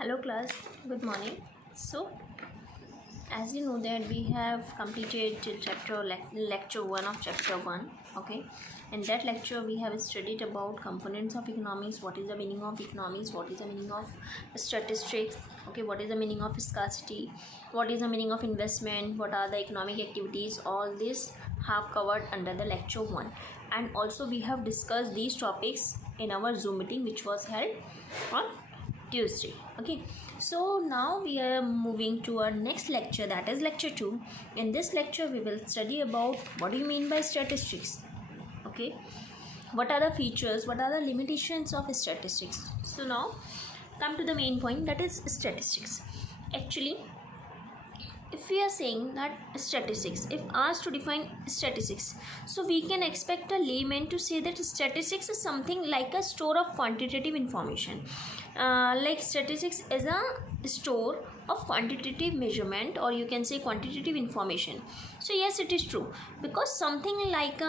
Hello class, good morning. So as you know that we have completed lecture 1 of chapter 1. Okay, in that lecture we have studied about components of economics, what is the meaning of economics, what is the meaning of statistics, okay, what is the meaning of scarcity, what is the meaning of investment, what are the economic activities. All this have covered under the lecture 1, and also we have discussed these topics in our Zoom meeting which was held on Tuesday. Okay, so now we are moving to our next lecture, that is lecture 2. In this lecture we will study about what do you mean by statistics. Okay, what are the features, what are the limitations of statistics. So now come to the main point, that is statistics. Actually, if we are saying that statistics, if asked to define statistics, so we can expect a layman to say that statistics is something like a store of quantitative information. Like statistics is a store of quantitative measurement, or you can say quantitative information. So yes, it is true, because something like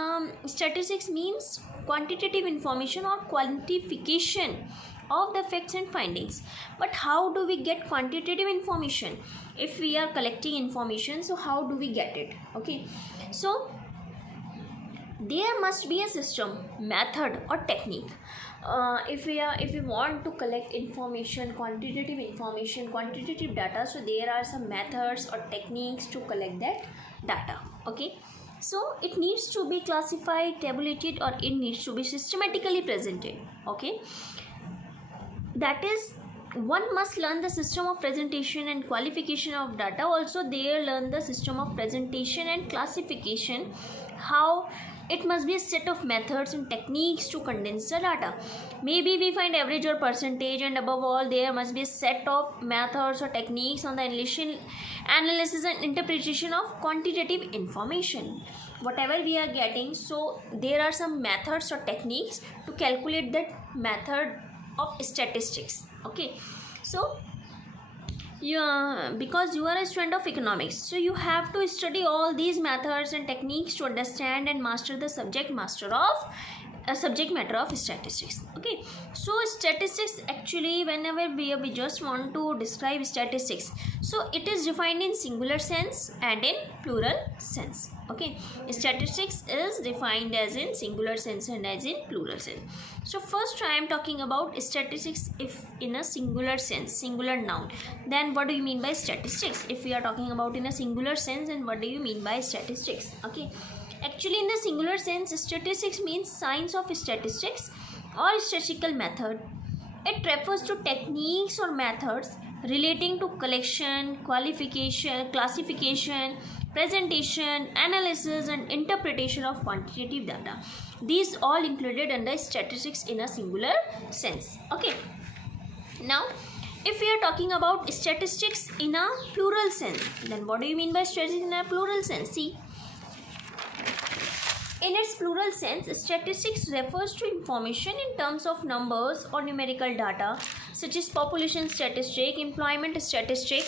statistics means quantitative information or quantification of the facts and findings. But how do we get quantitative information? If we are collecting information, so how do we get it? Okay, so there must be a system, method or technique. If we want to collect information, quantitative data, so there are some methods or techniques to collect that data. Okay, so it needs to be classified, tabulated, or it needs to be systematically presented. Okay, that is, one must learn the system of presentation and qualification of data. Also they learn the system of presentation and classification, how it must be a set of methods and techniques to condense the data. Maybe we find average or percentage, and above all there must be a set of methods or techniques on the analysis and interpretation of quantitative information, whatever we are getting. So there are some methods or techniques to calculate that method of statistics. Okay, so because you are a student of economics, so you have to study all these methods and techniques to understand and master the subject matter of statistics. Okay, so statistics, actually whenever we just want to describe statistics, so it is defined in singular sense and in plural sense. Okay, statistics is defined as in singular sense and as in plural sense. So first I am talking about statistics if in a singular sense, singular noun. Then what do you mean by statistics if we are talking about in a singular sense, and what do you mean by statistics? Okay, actually in the singular sense, statistics means science of statistics or statistical method. It refers to techniques or methods relating to collection, qualification, classification, presentation, analysis and interpretation of quantitative data. These all included under statistics in a singular sense. Okay, now if we are talking about statistics in a plural sense, then what do you mean by statistics in a plural sense? See, in its plural sense, statistics refers to information in terms of numbers or numerical data, such as population statistic, employment statistic,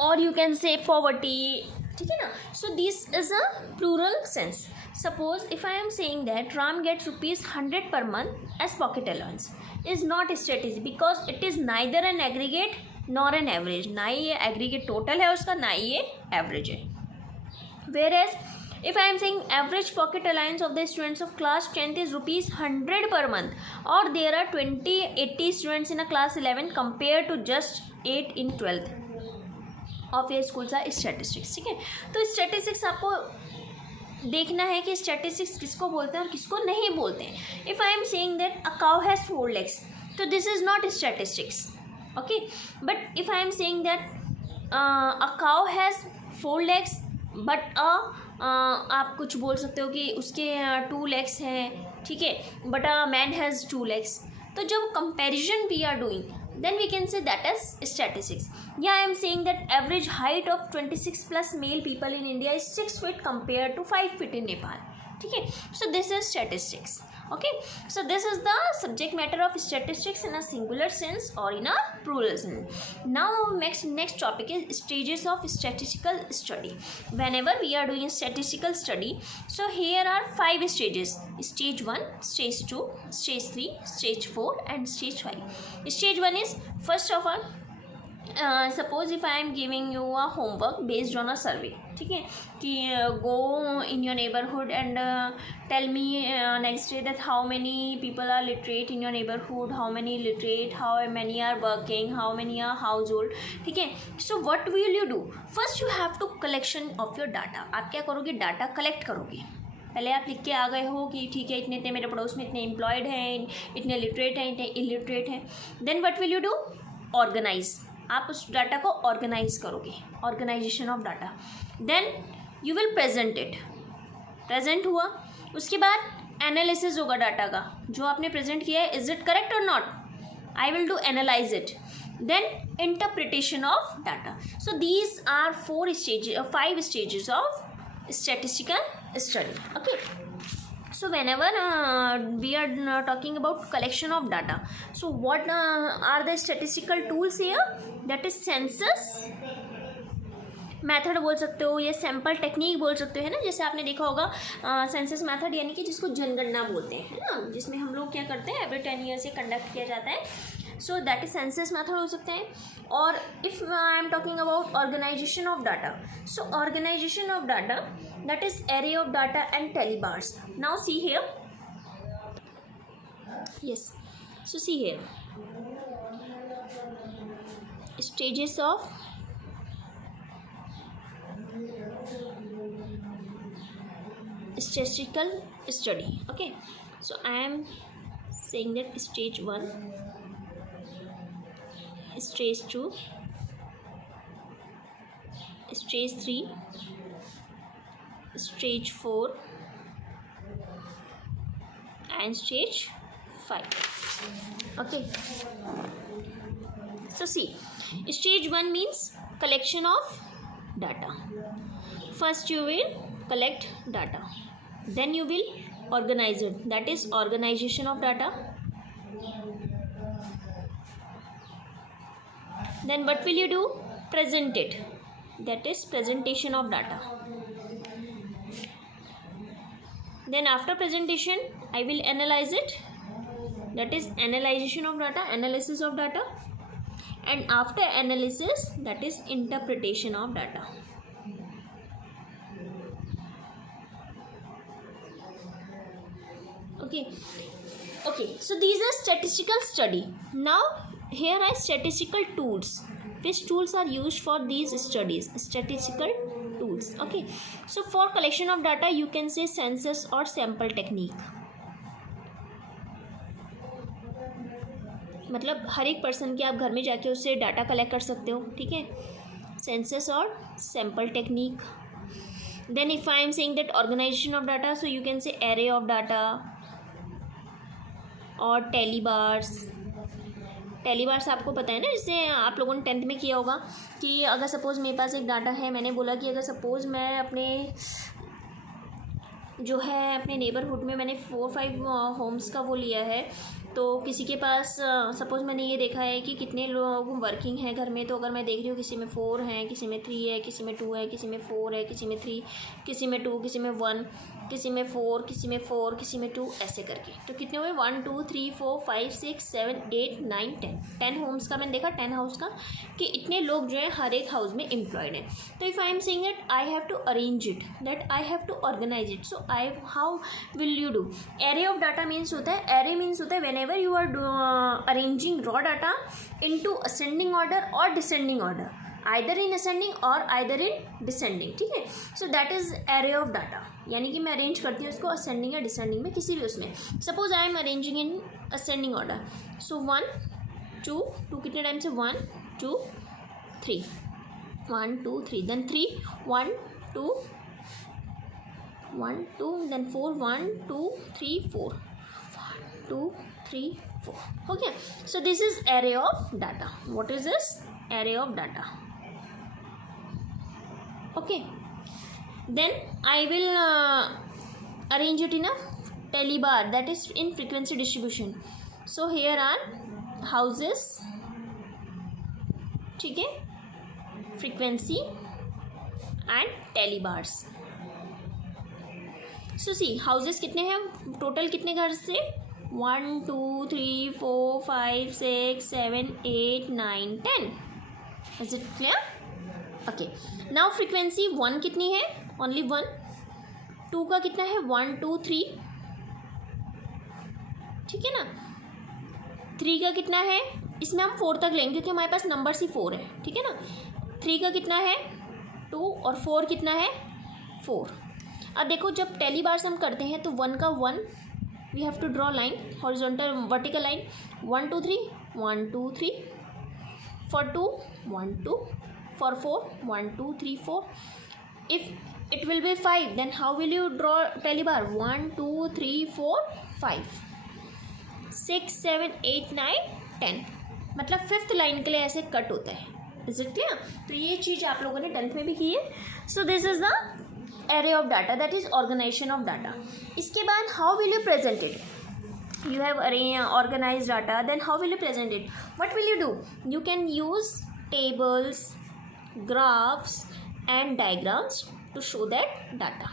or you can say poverty. Okay, na? So this is a plural sense. Suppose if I am saying that Ram gets ₹100 per month as pocket allowance, is not a statistic, because it is neither an aggregate nor an average, ना ही ये aggregate total है उसका, ना ही ये average है. Whereas if I am saying average pocket allowance of the students of class 10th is ₹100 per month, or there are 80 students in a class 11 compared to just 8 in 12th of your schools are statistics. ठीक है, तो statistics आपको देखना है कि statistics किसको बोलते हैं और किसको नहीं बोलते हैं. If I am saying that a cow has 4 legs, तो this is not statistics. Okay, but if I am saying that a cow has 4 legs but आप कुछ बोल सकते हो कि उसके 2 legs हैं, ठीक है, but a man has 2 legs. तो जब comparison we are doing, then we can say that as statistics. Yeah, I am saying that average height of 26 plus male people in India is 6 feet compared to 5 feet in Nepal. ठीक है, so this is statistics. Okay, so this is the subject matter of statistics in a singular sense or in a plural sense. Now next topic is stages of statistical study. Whenever we are doing statistical study, so here are 5 stages: stage 1, stage 2, stage 3, stage 4 and stage 5. Stage 1 is, first of all, suppose if I am giving you a homework based on a survey, ठीक है, कि go in your neighborhood and tell me next day that how many people are literate in your neighborhood, how many literate, how many are working, how many are household, ठीक है. So what will you do? First you have to collection of your data. आप क्या करोगे? Data collect करोगे. पहले आप लिख के आ गए हो कि ठीक है, इतने मेरे पड़ोस में इतने एम्प्लॉयड हैं, इतने लिटरेट हैं, इतने इलिटरेट हैं. Then what will you do? Organise. आप उस डाटा को ऑर्गेनाइज करोगे, organisation of data. Then you will present it. Present हुआ, उसके बाद एनालिसिस होगा डाटा का, जो आपने प्रेजेंट किया है, इज इट करेक्ट और not. I will do analyse it. Then interpretation of data. So these are 5 stages of statistical study. Okay, so whenever we are talking about collection of data, so what are the statistical tools here? That is census method बोल सकते हो या sample technique बोल सकते हो, है ना. जैसे आपने देखा होगा सेंसस मेथड, यानी कि जिसको जनगणना बोलते हैं, है ना, जिसमें हम लोग क्या करते हैं, एवरी 10 ईयर से कंडक्ट किया जाता है. So that is census method हो सकते हैं. और if I am talking about organization of data, so organization of data, that is array of data and tally bars. Now see here, yes, so see here, stages of statistical study. Okay, so I am saying that stage 1, stage 2, stage 3, stage 4 and stage 5. Okay, so see, stage 1 means collection of data. First you will collect data, then you will organize it, that is organization of data. Then what will you do? Present it, that is presentation of data. Then after presentation I will analyze it, that is analyzation of data, analysis of data. And after analysis, that is interpretation of data. Okay, so these are statistical study. Now here are statistical tools. Which tools are used for these studies? Statistical tools. Okay, so for collection of data you can say census or sample technique. मतलब हर एक person के आप घर में जाके उससे data collect कर सकते हो, ठीक है. सेंसस और sample technique. Then if I am saying that organisation of data, so you can say array of data और टेलीबार्स. टेलीबार्स आपको पता है ना, जिससे आप लोगों ने 10th में किया होगा कि अगर सपोज़ मेरे पास एक डाटा है, मैंने बोला कि अगर सपोज़ मैं अपने जो है अपने नेबरहुड में मैंने 4-5 होम्स का वो लिया है, तो किसी के पास सपोज़ मैंने ये देखा है कि कितने लोग वर्किंग हैं घर में, तो अगर मैं देख रही हूँ किसी में 4 हैं, किसी में 3 है, किसी में 2 है, किसी में 4 है, किसी में 3, किसी में 2, किसी में 1, किसी में 4, किसी में 4, किसी में 2, ऐसे करके तो कितने हुए 1 2 3 4 5 6 7 8 9 10 होम्स का मैंने देखा, 10 हाउस का, कि इतने लोग जो हैं हर एक हाउस में एम्प्लॉयड हैं. तो if I am saying that I have to arrange it, that I have to organise it, so I how will you do? Array of data means होता है, एरे मीन्स होता है whenever you are arranging raw data into ascending order or descending order, either in ascending or either in descending, ठीक है. so that is array of data, यानी कि मैं arrange करती हूँ उसको ascending या descending में, किसी भी उसमें. suppose I am arranging in ascending order, so 1 2 2 कितने टाइम से 1 2 3 1 2 3, then 3 1 2 1 2, then 4 1 2 3 4 1 2 3 4. Okay, so this is array of data. What is this? Array of data. Okay, then I will arrange it in a tally bar, that is in frequency distribution. So here are houses, ठीक है, frequency and tally bars. So see, houses कितने हैं, total कितने घर से, 1 2 3 4 5 6 7 8 9 10. Is it clear? Okay. Now frequency 1 कितनी है, only 1. 2 का कितना है, 1 2 3, ठीक है ना. 3 का कितना है, इसमें हम 4 तक लेंगे क्योंकि हमारे पास नंबर ही 4 है, ठीक है ना. 3 का कितना है, 2, और 4 कितना है, 4. अब देखो जब टेली बार से हम करते हैं तो 1 का 1, we have to draw line, horizontal vertical line, 1 2 3 1 2 3. For 2 1 2, for 4 1 2 3 4. If it will be 5, then how will you draw tally bar, 1 2 3 4 5 6 7 8 9 10. मतलब फिफ्थ लाइन के लिए ऐसे कट होता है. Is it clear? तो ये चीज़ आप लोगों ने 10th में भी की है. So this is the array of data, that is organization of data. इसके बाद how will you present it? You have organized data, then how will you present it? What will you do? You can use tables, graphs and diagrams to show that data.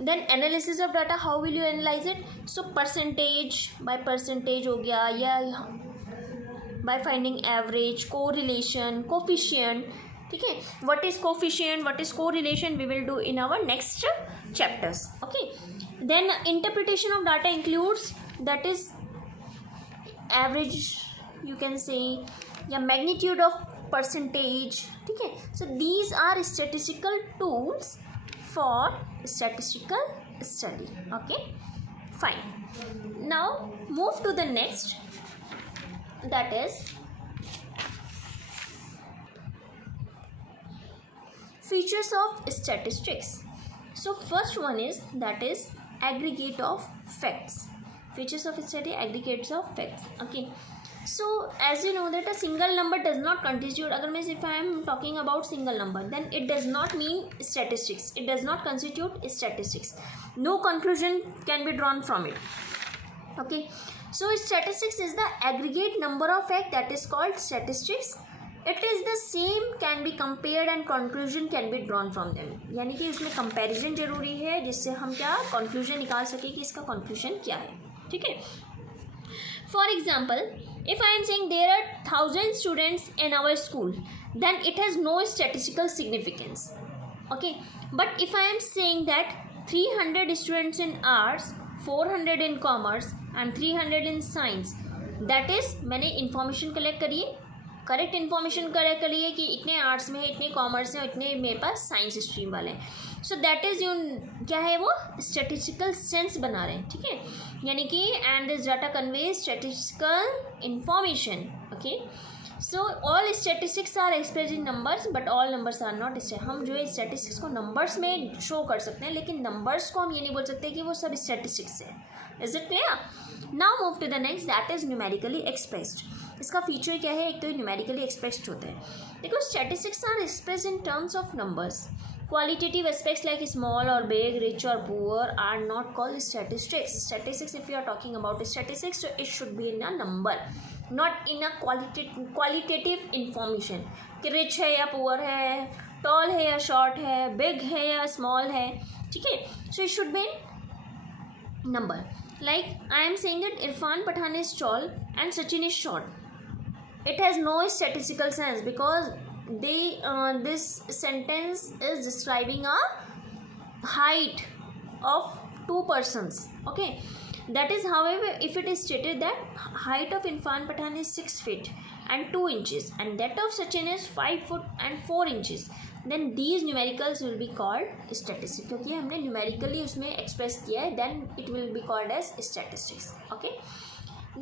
Then analysis of data, how will you analyze it? So percentage by percentage हो गया, या by finding average, correlation, coefficient, ठीक है. What is coefficient, what is correlation, we will do in our next chapters. Okay. Then interpretation of data includes, that is average, you can say, या magnitude of percentage, ठीक है. So these are statistical tools for statistical study. Okay, fine. Now move to the next, that is features of statistics. So first one is, that is aggregate of facts. Features of study, aggregates of facts. Okay. So as you know that a single number does not constitute, अगर मैं if I am talking about single number, then it does not mean statistics. It does not constitute statistics. No conclusion can be drawn from it. Okay. So statistics is the aggregate number of facts, that is called statistics. It is the same, can be compared and conclusion can be drawn from them. यानी कि इसमें comparison जरूरी है जिससे हम क्या conclusion निकाल सके कि इसका कंक्लूजन क्या है, ठीक है. For example, if I am saying there are 1000 students in our school, then it has no statistical significance. Okay. But if I am saying that 300 students in arts, 400 in commerce and 300 in science, that is मैंने information collect करी है, correct information collect करिए कि इतने arts में है, इतने commerce में, इतने मेरे पास साइंस स्ट्रीम वाले हैं. सो दैट इज़ यू, क्या है वो, स्टैटिस्टिकल सेंस बना रहे हैं, ठीक है. यानी कि and this data convey statistical information. Okay. So all statistics are express in numbers, but all numbers are not. हम जो है स्टैटिस्टिक्स को नंबर्स में शो कर सकते हैं, लेकिन नंबर्स को हम ये नहीं बोल सकते कि वो सब स्टैटिस्टिक्स है. Is it clear? Now move to the next, that is numerically expressed. इसका फीचर क्या है, एक तो न्यूमेरिकली एक्सप्रेस्ड होता है. देखो statistics are express in terms of numbers. Qualitative aspects like small और बिग, रिच और poor are not called statistics. Statistics, if you are talking about statistics, so it should be in a number, not in a qualitative information कि rich है या poor है, toll है या short है, big है या स्मॉल है, ठीक है. So it should be in number. Like I am saying that Irfan Pathan is tall and Sachin is short. It has no statistical sense because this sentence is describing a height of two persons. Okay. That is, however, if it is stated that height of Irfan Pathan is 6 feet and 2 inches and that of Sachin is 5 foot and 4 inches, then these numericals will be called statistics. क्योंकि हमने numerically उसमें express किया है, then it will be called as statistics. Okay.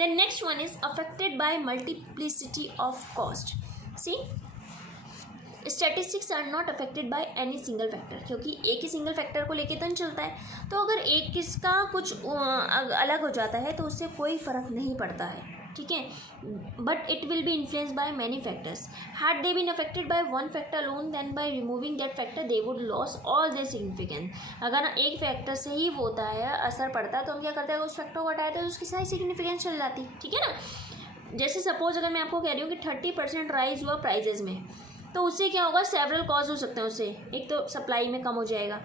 Then next one is affected by multiplicity of cost. See, statistics are not affected by any single factor, क्योंकि एक ही single factor को लेके तो नहीं चलता है. तो अगर एक किसका कुछ अलग हो जाता है तो उससे कोई फ़र्क नहीं पड़ता है, ठीक है, but it will be influence by many factors. Had they been affected by one factor alone, then by removing that factor they would loss all their significance. अगर एक फैक्टर से ही वो होता है, असर पड़ता है, तो हम क्या करते हैं, उस फैक्टर को हटाए तो उसकी सारी सिग्निफिकेंस चल जाती. ठीक है ना. जैसे सपोज अगर मैं आपको कह रही हूँ कि 30% राइज हुआ प्राइजेज में, तो उससे क्या होगा, सेवरल कॉज हो सकते हैं उससे. एक तो सप्लाई में कम हो जाएगा,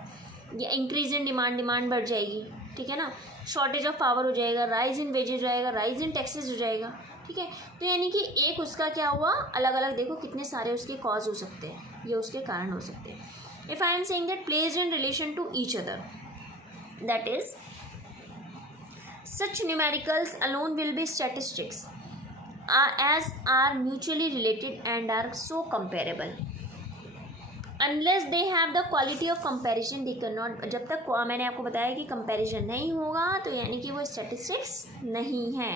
या इंक्रीज इन डिमांड बढ़ जाएगी. ठीक है ना. शॉर्टेज ऑफ पावर हो जाएगा, राइज इन वेजेज हो जाएगा, राइज इन टैक्सेस हो जाएगा. ठीक है. तो यानी कि एक उसका क्या हुआ, अलग अलग देखो कितने सारे उसके कॉज हो सकते हैं, ये उसके कारण हो सकते हैं. If I am saying that placed in relation to each other, that is such numericals alone will be statistics, as are mutually related and are so comparable. Unless they have the quality of comparison they cannot. जब तक मैंने आपको बताया कि comparison नहीं होगा तो यानी कि वो स्टैटिस्टिक्स नहीं है.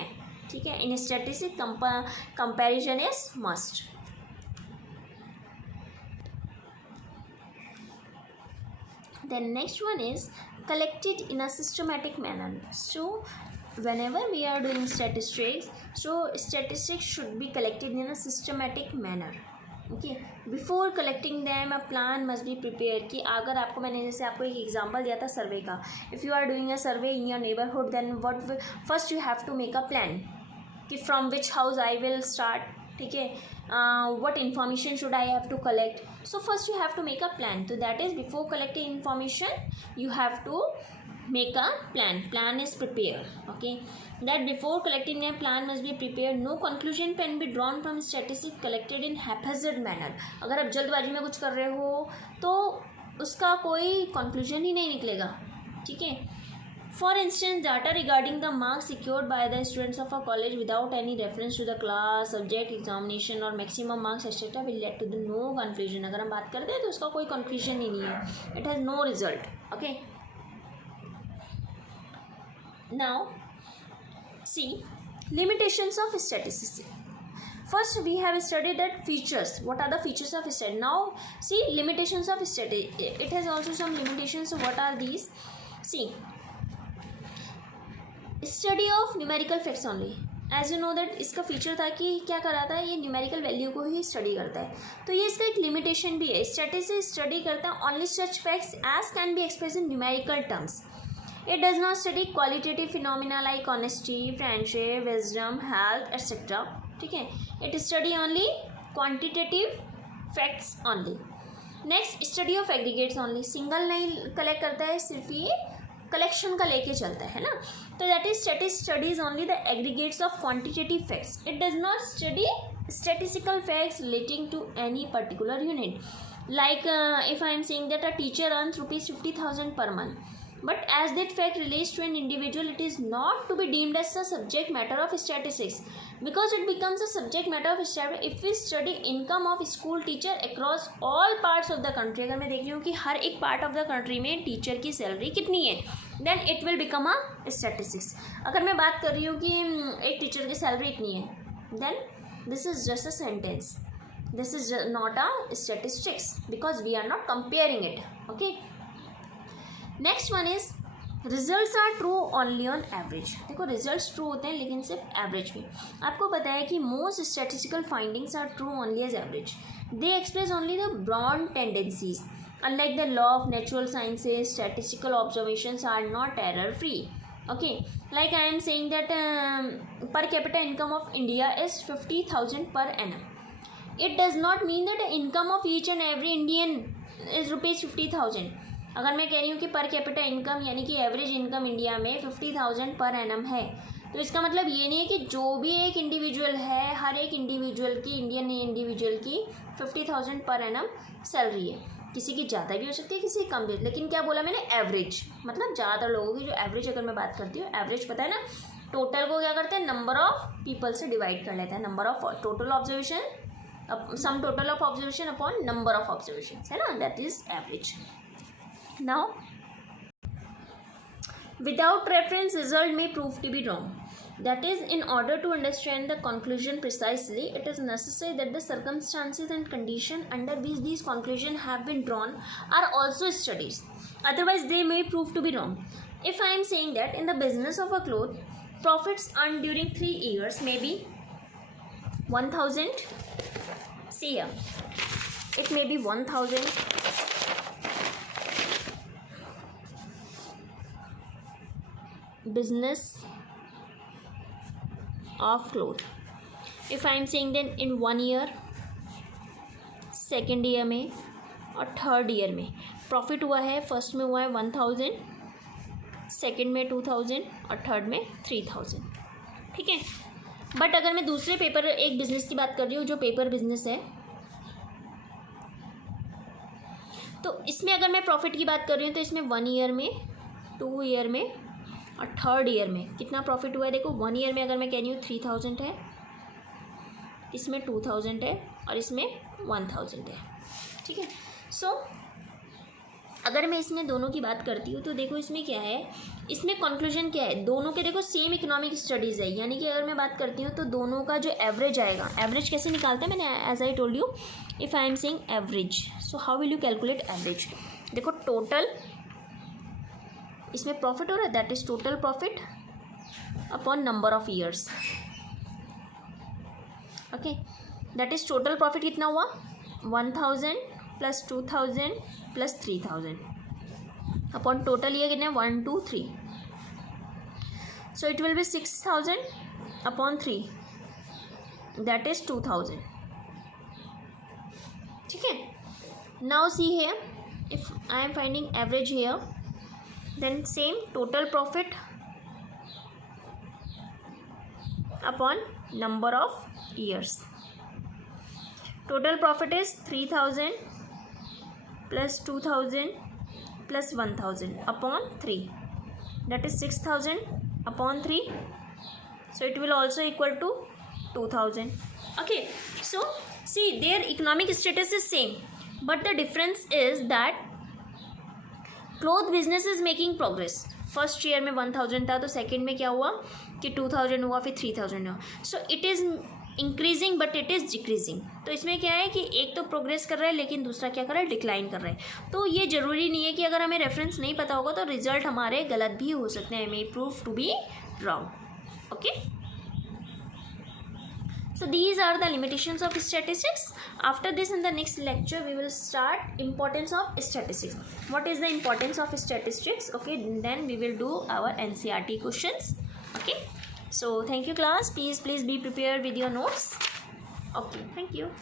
ठीक है. इन statistics comparison is must. Then next one is collected in a systematic manner. So whenever we are doing statistics, so statistics should be collected in a systematic manner. Okay. Before collecting them a plan must be prepare. कि अगर आपको, मैंने जैसे आपको एक example दिया था survey का, if you are doing a survey in your neighbourhood, then what first you have to make a plan कि from which house I will start. ठीक है. what information should I have to collect. So first you have to make a plan. So that is before collecting information you have to make a plan. Plan is prepare. Okay. That before collecting a plan must be prepared. No conclusion can be drawn from statistics collected in haphazard manner. अगर आप जल्दबाजी में कुछ कर रहे हो तो उसका कोई conclusion ही नहीं निकलेगा. ठीक है. For instance, data regarding the marks secured by the students of a college without any reference to the class, subject, examination or maximum marks etc. will lead to the no conclusion. अगर हम बात करते हैं तो उसका कोई conclusion ही नहीं है. It has no result. Okay. Now, see limitations of statistics. First, we have studied that features. What are the features of statistics? Now, see limitations of statistics. It has also some limitations. So, what are these? See. Study of numerical facts only. As you know that इसका फीचर था कि क्या कराता है, ये numerical value को ही study करता है. तो ये इसका एक लिमिटेशन भी है. स्टैटिस्टिक्स स्टडी करता है only such facts as can be express in numerical terms. It does not study qualitative phenomena like honesty, friendship, wisdom, health etcetera. ठीक है. It study only quantitative facts only. Next, study of aggregates only. Single नहीं collect करता है, सिर्फ ये collection का लेके चलता है ना. तो that is studies only the aggregates of quantitative facts. It does not study statistical facts relating to any particular unit. Like if I am saying that a teacher earns ₹50,000 per month, but as that fact relates to an individual, it is not to be deemed as a subject matter of statistics, because it becomes a subject matter of statistics if we study income of school teacher across all parts of the country. अगर मैं देख रही हूँ कि हर एक part of the country में teacher की सैलरी कितनी है, then it will become a statistics. अगर मैं बात कर रही हूँ कि एक टीचर की सैलरी इतनी है, then this is just a sentence. This is not a statistics because we are not comparing it. Okay. Next one is results are true only on average. देखो रिजल्ट्स ट्रू होते हैं लेकिन सिर्फ average में. आपको पता है कि most statistical findings are true only as average. They express only the broad tendencies. Unlike the law of natural sciences, statistical observations are not error free. Okay. Like I am saying that per capita income of India is 50,000 per annum. It does not mean that the income of each and every Indian is ₹50,000. अगर मैं कह रही हूँ कि पर capita income यानी कि average income India में 50,000 पर एनम है, तो इसका मतलब ये नहीं है कि जो भी एक इंडिविजुअल है, हर एक इंडिविजुअल की, इंडियन इंडिविजुअल की 50,000 पर एनम सैलरी है. किसी की ज़्यादा भी हो सकती है, किसी की कम भी. लेकिन क्या बोला मैंने, एवरेज. मतलब ज़्यादातर लोगों की जो एवरेज, अगर मैं बात करती हूँ, एवरेज पता है ना, टोटल को क्या करते हैं, नंबर ऑफ पीपल से डिवाइड कर लेते हैं. Number of total observation, sum total of observation upon number of observation, है ना, that is average. Now, without reference, result may prove to be wrong. That is, in order to understand the conclusion precisely, it is necessary that the circumstances and condition under which these conclusions have been drawn are also studied. Otherwise, they may prove to be wrong. If I am saying that in the business of a cloth, profits earned during 3 years may be 1000. See here, it may be 1000, business of cloth. If I am saying then in 1 year, second year में और third year में profit हुआ है, first में हुआ है 1000, second में 2000 और थर्ड में 3000, ठीक है। बट अगर मैं दूसरे पेपर एक बिजनेस की बात कर रही हूँ जो पेपर बिजनेस है, तो इसमें अगर मैं प्रॉफिट की बात कर रही हूँ तो इसमें 1 ईयर में, 2 ईयर में और थर्ड ईयर में कितना प्रॉफिट हुआ है। देखो 1 ईयर में अगर मैं कह रही हूँ 3000 है, इसमें 2000 है और इसमें 1000 है, ठीक है। सो अगर मैं इसमें दोनों की बात करती हूँ तो देखो इसमें क्या है, इसमें कंक्लूजन क्या है, दोनों के देखो सेम इकोनॉमिक स्टडीज़ है, यानी कि अगर मैं बात करती हूँ तो दोनों का जो एवरेज आएगा, एवरेज कैसे निकालता है मैंने as I told you, if I am saying average, so how will you calculate average. देखो टोटल इसमें प्रॉफिट हो रहा है, that is total profit upon number of years, okay, that is total profit कितना हुआ 1000 plus 2000 plus 3000 upon total year कितने 1 2 3, so it will be 6000 upon 3, that is 2000, ठीक है। Now see here, if I am finding average here, then same total profit upon number of years. Total profit is 3000 plus 2000 plus 1000 upon 3, that is 6000 upon 3, so it will also equal to 2000. Okay, so see their economic status is same, but the difference is that cloth business is making progress. First year में 1000 था तो second में क्या हुआ कि 2000 हुआ, फिर 3000 हुआ, so it is increasing but it is decreasing. तो इसमें क्या है कि एक तो प्रोग्रेस कर रहा है लेकिन दूसरा क्या कर रहा है, डिक्लाइन कर रहा है। तो ये ज़रूरी नहीं है कि अगर हमें रेफरेंस नहीं पता होगा तो रिजल्ट हमारे गलत भी हो सकते हैं, may prove to be wrong, okay. So these are the limitations of statistics. After this, in the next lecture we will start importance of statistics. What is the importance of statistics? Okay, then we will do our NCERT questions. Okay, so thank you class, please be prepared with your notes. Okay, thank you.